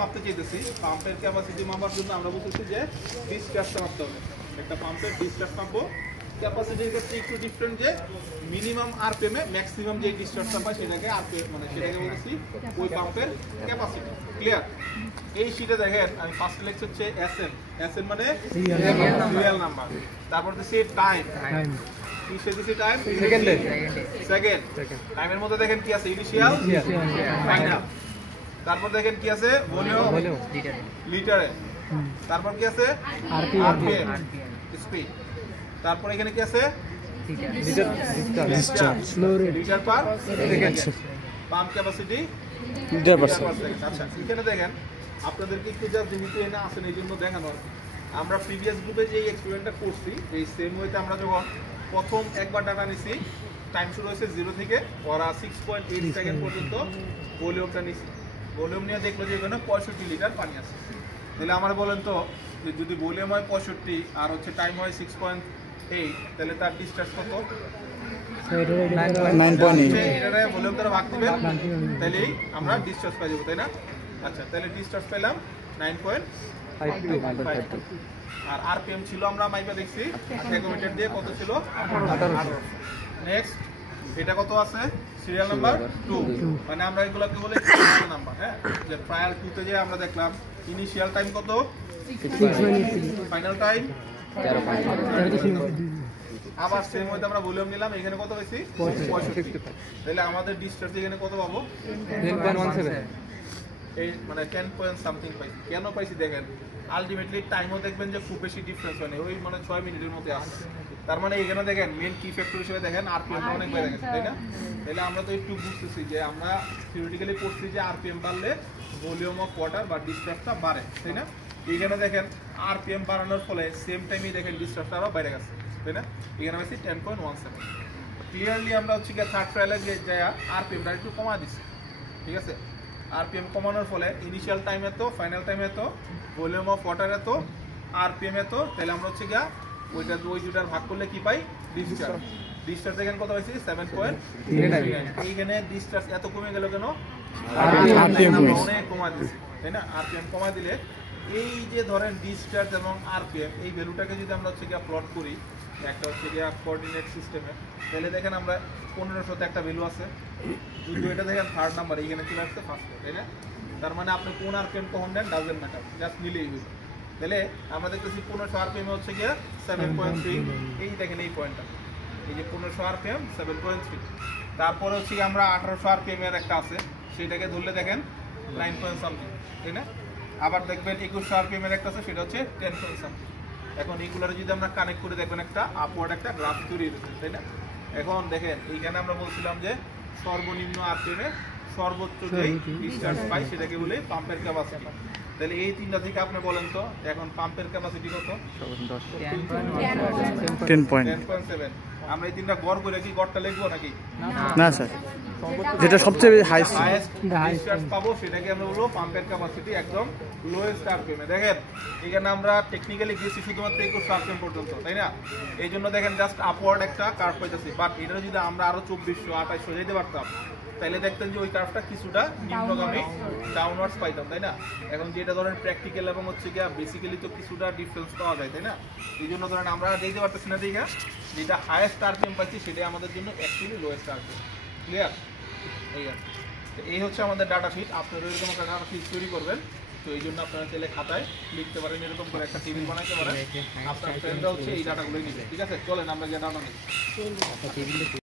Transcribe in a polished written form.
মাপতে চাইতেছি, পাম্পের ক্যাপাসিটি মাপার জন্য আমরা বলতেছি যে ডিসচার্জটা মাপতে হবে। একটা পাম্পের ডিসচার্জ মাপবো, ক্যাপাসিটির ক্ষেত্রে একটু ডিফারেন্ট, যে মিনিমাম আরপিএম এ ম্যাক্সিমাম যে ডিসচার্জটা পায় সেটাকে আরপিএম মানে সেটাকে বলতেছি ওই পাম্পের ক্যাপাসিটি। ক্লিয়ার? এই শীটে দেখেন আমি ফার্স্ট লেখছি হচ্ছে এসএন। এসএন মানে সিরিয়াল নাম্বার। তারপর দিছি টাইম, কিসে দিছি টাইম? সেকেন্ড। টাইমের মধ্যে দেখেন কি আছে? Initial, final. তারপর দেখেন কি আছে? ভলিউম, লিটারে। তারপর কি আছে? RPM, speed. তারপর এখানে কি আছে? Litre per second. Pump capacity litre per second. আচ্ছা, এখানে দেখেন আপনাদেরকে একটু যা যেহেতু এনে আসেন এই জন্য দেখানো। আমরা প্রিভিয়াস গ্রুপে যে এক্সপেরিমেন্টটা করছি এই সেম ওয়েতে আমরা যখন প্রথম একবার ডাটা নিছি, টাইম শুরু হয়েছে 0 থেকে, ওরা 6.8 সেকেন্ড পর্যন্ত ভলিউমটা নিছি। ভলিউম নিয়ে দেখলো যে এখানে 65 লিটার পানি আছে। তাহলে আমরা বলেন তো যে যদি ভলিউম হয় 65 আর হচ্ছে টাইম হয় 6.8, তাহলে তার ডিসচার্জ কত? 9.8। এটারে ভলিউম দ্বারা ভাগ দিবেন, তাহলেই আমরা ডিসচার্জ পাই যাব, তাই না? আচ্ছা, তাহলে ডিসচার্জ পেলাম 9.52। আর আরপিএম ছিল আমরা মাইপা দেখছি ট্যাকোমিটার দিয়ে, কত ছিল? 18। নেক্সট, এটা কত আছে? Serial number 2। মানে আমরা এগুলোকে বলি সিরিয়াল নাম্বার। হ্যাঁ, যে ট্রায়াল 2 তে যে আমরা দেখলাম ইনিশিয়াল টাইম কত? 6, ফাইনাল টাইম 13। আবার সেম ওইটা আমরা ভলিউম নিলাম, এখানে কত পাইছি? 65। তাহলে আমাদের ডিসচার্জ এখানে কত পাবো? 10.17। এই মানে 10 পয়েন্ট সামথিং পাইছি। কেন পাইছি দেখেন, আলটিমেটলি টাইমও দেখবেন যে খুব বেশি ডিফারেন্স হয় না, ওই মানে 6 মিনিটের মধ্যে আসে। তার মানে এখানে দেখেন মেন কি ফ্যাক্টর হিসেবে দেখেন আরপিএম অনেক বেড়ে গেছে, তাই না? তাহলে আমরা তো একটু বুঝতেছি যে আমরা থিওরিটিক্যালি পড়ছি যে আরপিএম বাড়লে ভলিউম অফ ওয়াটার বা ডিসচার্জটা বাড়ে, তাই না? এখানে দেখেন আরপিএম বাড়ানোর ফলে সেম টাইমে দেখেন ডিসচার্জটা আরও বেড়ে গেছে, তাই না? এখানে পাইছি 10.17। ক্লিয়ারলি আমরা হচ্ছে গিয়ে থার্ড ট্রায়ালে যে যায় আরপিএমটা একটু কমা দিচ্ছি, ঠিক আছে? আরপিএম কমানোর ফলে ইনিশিয়াল টাইম এত, ফাইনাল টাইম এত, ভলিউম অফ ওয়াটার এত, আরপিএম এত, তাহলে আমরা হচ্ছে গিয়া ওই দুটার ভাগ করলে কি পাই? ডিসচার্জ। ডিসচার্জ দেখেন কত পাইছি? 7.39। এইখানে ডিসচার্জ এত কমে গেল কেন? অনেক কমা দিচ্ছি, তাই না? আরপিএম কমা দিলে এই যে ধরেন ডিসচার্জ এবং আরপিএম এই ভ্যালুটাকে যদি আমরা হচ্ছে গিয়া প্লট করি, একটা হচ্ছে গিয়া কোঅর্ডিনেট সিস্টেমে, তাহলে দেখেন আমরা 1500 তে একটা ভ্যালু আছে, যদিও এটা দেখেন থার্ড নাম্বার, এইখানে চলে আসছে ফার্স্ট, তাই না? তার মানে আপনি কোন আরপিএম কখন নেন ডাজেন্ট ম্যাটার, জাস্ট নিলেই হইল। তাহলে আমরা দেখতেছি 1500 আরপিএম হচ্ছে গিয়া 7.3। এই দেখেন এই পয়েন্টটা, এই যে 1500 আরপিএম 7.3। তারপরে হচ্ছে আমরা 1800 আরপিএম এর একটা আছে, সেটাকে ধরলে দেখেন 9 পয়েন্ট সামথিং, তাই না? আবার দেখবেন 2100 আরপিএম এর একটা আছে, সেটা হচ্ছে 10 পয়েন্ট সামথিং। এখন এইগুলোর যদি আমরা কানেক্ট করে দেখবেন একটা আপওয়ার্ড একটা গ্রাফ তৈরি হয়েছে, তাই না? এখন দেখেন এইখানে আমরা বলছিলাম যে সর্বনিম্ন আরপিএম এ সর্বোচ্চ যে ডিসচার্জ পাই সেটাকে বলে পাম্পের ক্যাপাসিটি। তাহলে এই তিনটা থেকে আপনি বলেন তো এখন পাম্পের ক্যাপাসিটি কত? 10.7। আমরা এই তিনটা গড় করে কি গড়টা লিখবো নাকি? না স্যার, যেটা সবচেয়ে হাইয়েস্ট ডিসচার্জ পাবো সেটাকে আমরা বলবো পাম্পের ক্যাপাসিটি একদম লোয়েস্ট আরপিএম এ। দেখেন এখানে আমরা টেকনিক্যালি গেছি শুধুমাত্র 21 আরপিএম পর্যন্ত, তাই না? এই জন্য দেখেন জাস্ট আপওয়ার্ড একটা কার্ভ পাইতেছি, বাট এটা যদি আমরা আরো 2400 2800 যেতে পারতাম তাহলে দেখতেন যে ওই কার্ভটা কিছুটা নিম্নগামী ডাউনওয়ার্ডস পাইতাম, তাই না? এখন যেটা ধরেন প্র্যাকটিক্যাল এবং হচ্ছে গিয়া বেসিক্যালি তো কিছুটা ডিফারেন্স পাওয়া যায়, তাই না? এই জন্য ধরেন আমরা যেতে পারতেছি না, ঠিক আছে? যেটা হাইয়েস্ট আরপিএম পাচ্ছি সেটাই আমাদের জন্য অ্যাকচুয়ালি লোয়েস্ট আরপিএম। ক্লিয়ার? এই আর এই হচ্ছে আমাদের ডাটা শিট। আপনারা এরকম একটা ডাটা শিট তৈরি করবেন, তো এই জন্য আপনারা চাইলে খাতায় লিখতে পারেন, এরকম করে একটা টেবিল বানাইতে পারেন। আপনার ফ্রেন্ডরা হচ্ছে এই ডাটাগুলো নিবে, ঠিক আছে? চলেন আমরা গিয়ে ডাটা নিই।